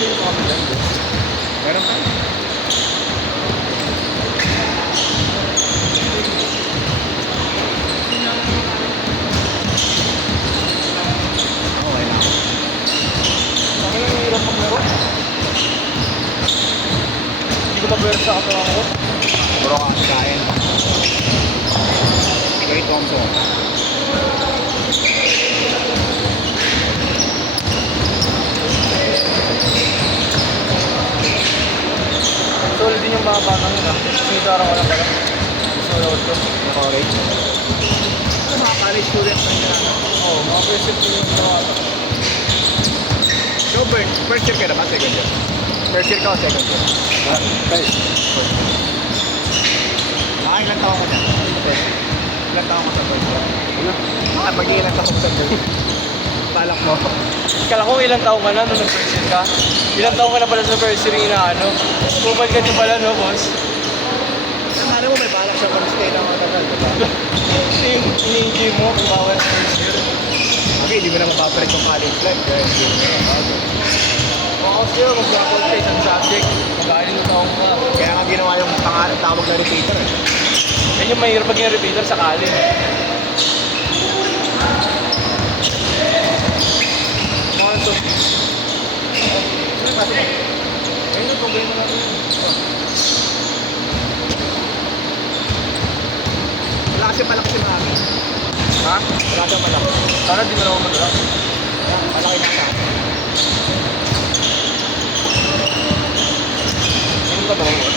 Meron pa? Okay lang. Ako lang yung hirap maglaro. Hindi ko mapwersa sa katawan ko. Puro ka kain. Kay Thompson. Solid din yung mga batang yun ah. Sinitara ko lang pala. Solid ko. College. Ano mga college students na nila? Oo, mga preset ko yung mga bata. So, first year ka na ba? Second year? First year ka o second year? First. Mga ilang taon ka dyan? Ilang taon ka sa first year? Mga mag-iilang taon ka sa first year? Balak mo? Kala ko ilang taong ka na nung nag-first year ka. Ilang taong ka na pala sa first year na ano. Kubal ka din pala no, boss? Ano mo may balak siya mag-stay na matagal, diba? Ini-enjoy mo kung bawal sa first year. Okay, hindi mo na mapapalik yung college life. Kaya hindi mo na mapapalik. Oo, sa'yo, mag-drop ka isang subject. Mag-aalin ng taong ka. Kaya nga ginawa yung tawag na repeater eh. Yan yung mahirap maging repeater sa college. Mga ito. Ano ba ito? Ayun, tungguin mo natin. Wala kasi malaki si mami. Ha? Wala daw malaki. Sana di mo na ako mag-drop. Malaki na sa akin. Ano ka ba ako?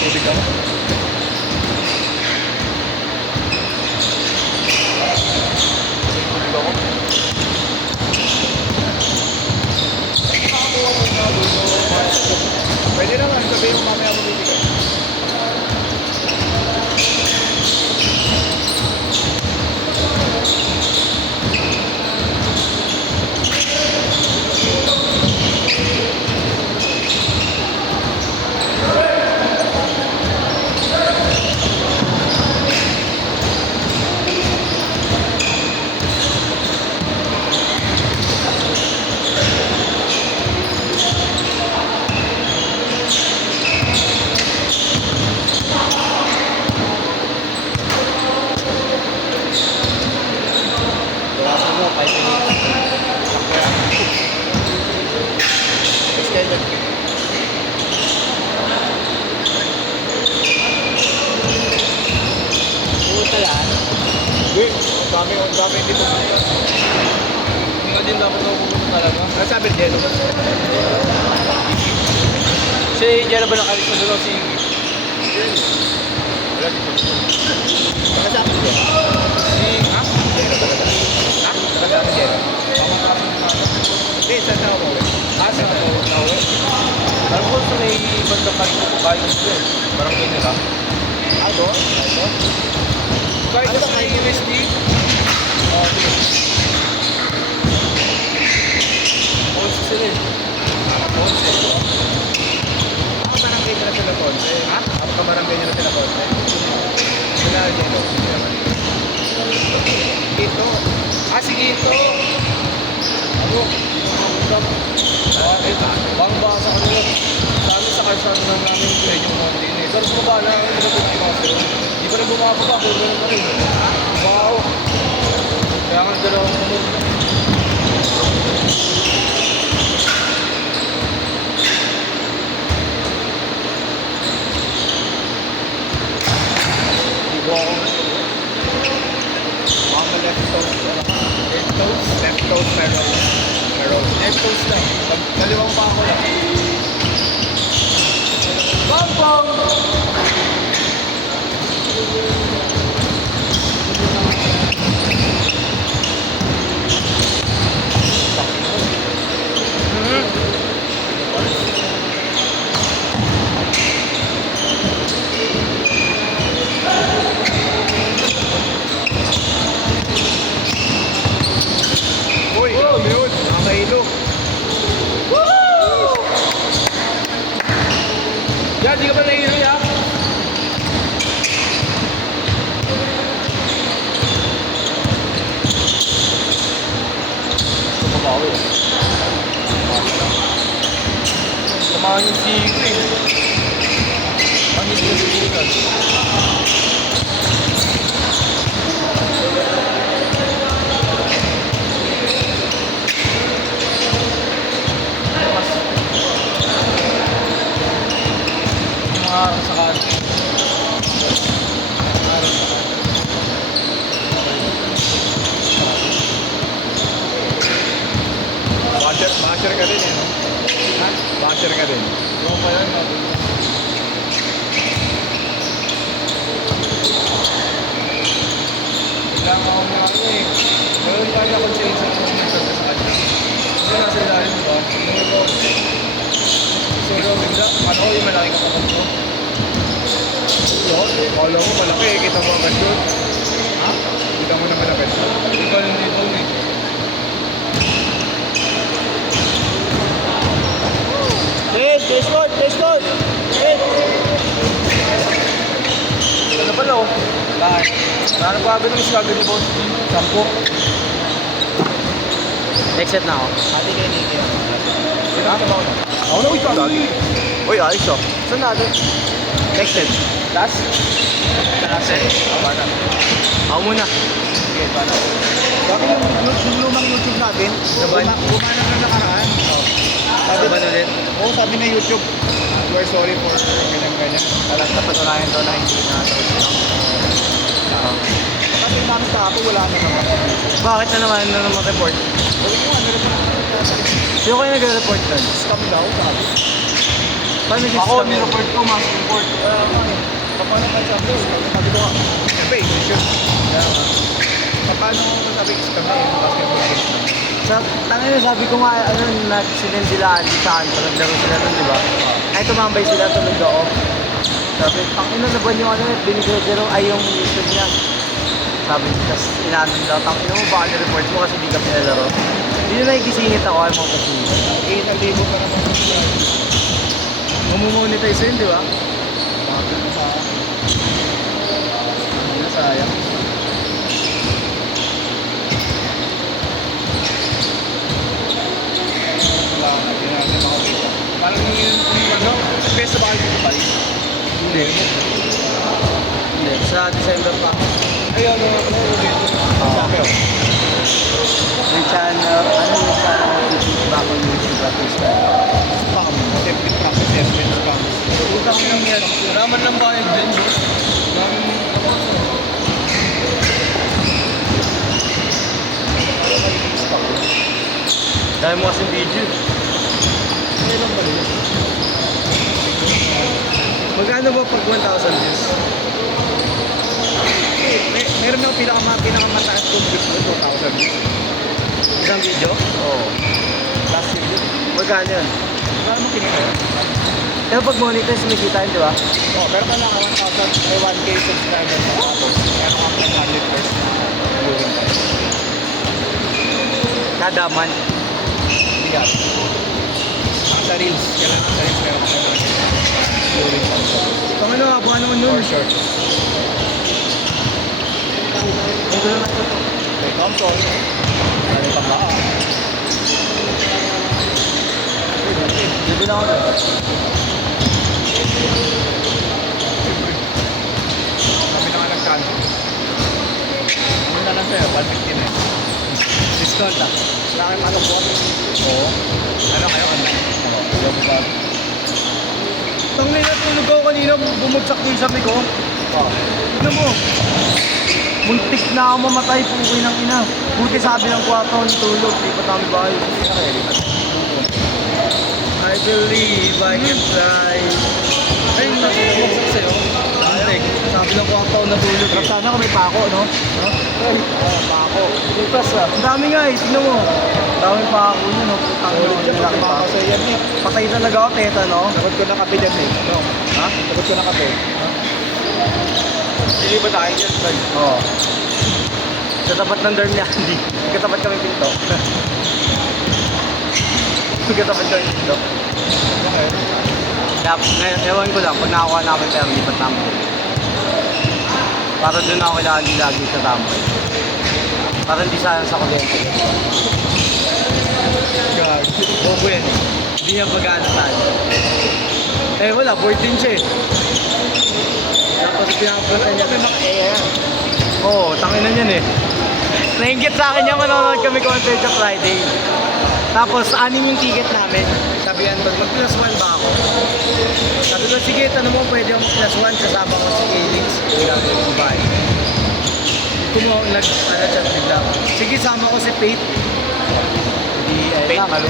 Tubig ako. Tubig ako. Pwede naman, sabihin mo mamaya bumibigay. Bawasan mo, 5 minutes. Extended. Puta lang. Hindi, ang dami hindi po. Hindi nga din dapat ako pupunta talaga. Ano sabi ni Jello? Si Jera ba nakalis na doon si Iggy? Wala dito. Ano sabi ni Jello? Ha? Jello talaga. Ha? Ano sabi ni Jello? Hindi, saan na ako? Asa na ako na alam ko sa may bandang kayo ko eh. Parang kayo nila. Ako? Ako? Kahit sa may USD. Oo, sige. Onse sila eh. Onse. Ako barangay nila sila konti. Ha? Ako barangay nila sila konti. Sila Jello. Dito. Sige ito. Ano? Bang basa ko nila. Sa amin sa kalsada lang namin yung pwede yung konti na eh. Pero sa baba na hindi na bumababa. Hindi pa na bumababa. Puro na rin. Wow. Kaya nga dalawang kumul. Ibo ako. Mga left toast. Left toast. Left toast meron. Meron. Left toast lang. Dalawang pa ako lang. Bang bang! Uy! Yun! Nakakailo. Woo! Manis si Queen. Manis na si Butan. Maharap sa kanto. Maharap sa kanto. Basher ka din eh, no? Ha? Basher ka din. Yung pa yan, no? Kailangan ako mga ano eh. Meron tayo na konsensya kung nagsabi sa kanya. Kasi nasa ilalim, di ba? Tingin ko. So, bigla, ano yung malaki kapatid ko? Yun, kala mo malaki eh. Kita mo agad yun. Ha? Kita mo na malaki. Hindi pa rin dito eh. Yes, yes, Lord, yes, Lord. Yes. Ano pala oh? Lahat. Ano pa agad ng isagad ni Boss? 10. Next set na ako. Ate kayo dito yan. Kailangan ba ako na? Ako na, uy, lagi. Uy, ayos oh. Saan natin? Next set. Last? Last set? Tama na. Ako muna. Sige, paano? Bakit yung lumang YouTube natin? Saban? Bumana na nakaraan. Saban ulit? Oo, sabi na YouTube. We're sorry for ganyan-ganyan. Alam na patunayan daw na hindi na daw silang. Sabi namin kahapon, wala na naman. Bakit na naman report? Sabi ko, ano rin naman. Sino kayo nag-report doon? Scam daw, sabi. Paano Ako, ni-report ko, mas report. Paano ka sabi ko? Sabi ko nga, siyempre, English yun. Kaya nga. Paano ko sabi ko scam na yun? Basketball game. Sa tangin na sabi ko nga, ano, sinendilaan saan pa naglaro sila nun, di ba? Ay, tumambay sila, tulog ako. Sabi, ang ina na ba yung ano, binigay ay yung YouTube niya. Sabi, tas inaano nila, tang ina mo, baka ni-report mo kasi di ka pinalaro. Hindi na nakigisingit ako, ay mga kasingit. Eh, nalibo pa naman sa siya. Mamumonetize yun, di ba? Bakit mo sa akin? Hindi na sayang. Wala ka na, hindi natin makakita. Parang yung ano, best ba kayo dito pa rin? Hindi. Hindi, sa December pa. Ayun, ano nga pala yung dito. Sabi oh. May channel, ano yung channel, YouTube ba ako YouTube at Instagram? Spam. Attempted practice estimate scams. Puta ko lang yan. Raman ng bayad din. Raman dahil mo kasing video. Kailan ba rin? Magkano ba pag 1,000 views? Meron ng pinakamataas kong views mo, 2,000. Isang video? Oo. Last year yun. Magkano yun? Wala mo kinita yun. Pero pag monetize, may kita yun, di ba? Oh, pero pa lang 1,000, may 1K subscribers na tapos. Meron ka 100 first na viewing time. Kada month. Hindi yan. Sa Reels, kailangan sa Reels meron ka viewing time. Kung ano, abo ano For nun? sure. Ito na ito. May Thompson. Ano pang baka? Dito na ako na. Kami na nga nagkano. Ano na lang sa'yo? 150 na eh. Discount ah. Wala kayong ano po? Oo. Ano kayo? Ano? Ano ba? Tangin na tulog ako kanina, bumagsak yung sabi ko. Oh. Tignan mo. Muntik na ako mamatay, pukoy ng ina. Buti sabi ng kwarto, tulog, di pa kami bahay. I believe I can fly. Ay, nasusunod sa'yo. Muntik. Sabi ng kwarto, natulog eh. Sana kung may pako, no? Ay, pako. Bukas ah. Ang dami nga eh, tignan mo. Ang dami pa ako yun, no? Putang Ulit ina, dyan, nilaki pa. pagkamakasay yan eh. Patay talaga ako, teta, no? Sagot ko na kape dyan eh. Ano? Ha? Sagot ko na kape. Hindi ba tayo dyan, Tol? Oo. Sa tapat ng dorm niya, hindi. Katapat kami pinto. Katapat kami pinto. Okay. Ngayon, ewan ko lang, pag nakakuha namin pero lipat namin. Para doon ako lagi sa tambay. Para hindi sayang sa kuryente. God. Bobo yan eh. Hindi niya pagkanataan. Eh wala, 14 siya eh. Tapos pinapunta niya. May mga air. Oo, tangin na yan eh. Nainggit sa akin niya, manonood kami concert sa Friday. Tapos, 6 yung ticket namin. Sabi yan doon, mag-plus 1 ba ako? Sabi ko, sige, tanong mo, pwede ako mag-plus 1, kasama ko si Kalix. Kailangan ko yung bahay. Nag-chat bigla. Sige, sama ko si Faith. Hindi, ay, Faith Malo?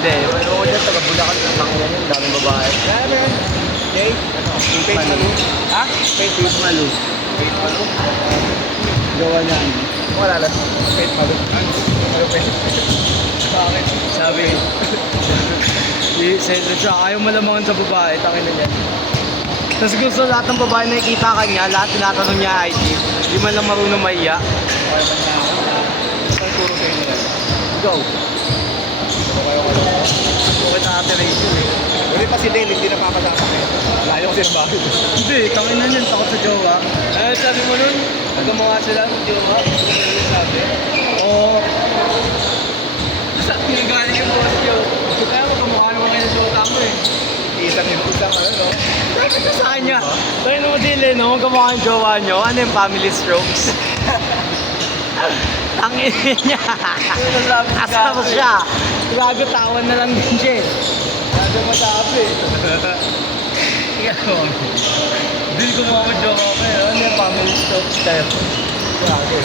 Hindi, ano ko dyan, taga Bulacan, tangin na yun, daming babae. Kaya ba yan? Faith? Ano? Faith Malo? Ha? Faith Malo. Faith Malo? Gawa niya. Wala lang. Faith Malo. Ano Faith? Bakit? Sabi, sensor siya, ayaw malamangan sa babae, tangin na niya. Tapos gusto lahat ng babae na nakikita kanya, lahat tinatanong niya ID, di man lang marunong maiya. Okay man na ako. Saan turo sa inyo yan? Go. Okay, okay. Okay na ate Rachel eh. Uli pa si Dale, hindi na papasama kayo. Layo ko sa bahay. Hindi, tangin na niyan, takot sa jowa. Eh, sabi mo nun, nagkamukha sila ng jowa. Ano sabi? Oo. Sabi nga galing yung boss yo. Kaya magkamukha naman kayo ng jowa mo eh. Isang ano, no? Sabi ko sa kanya, tayo mo din eh, no? Kamukha yung jowa nyo. Ano yung family strokes? Tangin niya. Asama siya. Gago, tawan na lang din siya eh. Lagi masabi. Ikaw. Hindi ko mga joke ako eh. Ano yung family strokes tayo? Grabe.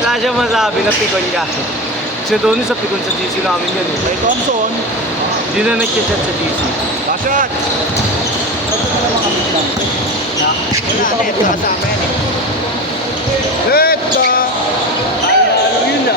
Wala siya masabi na pikon ka. Siya doon sa pikon sa GC namin yan eh. May Thompson. Hindi na nag-chat sa GC. Bashot! Na? Wala, ito kasama yan eh.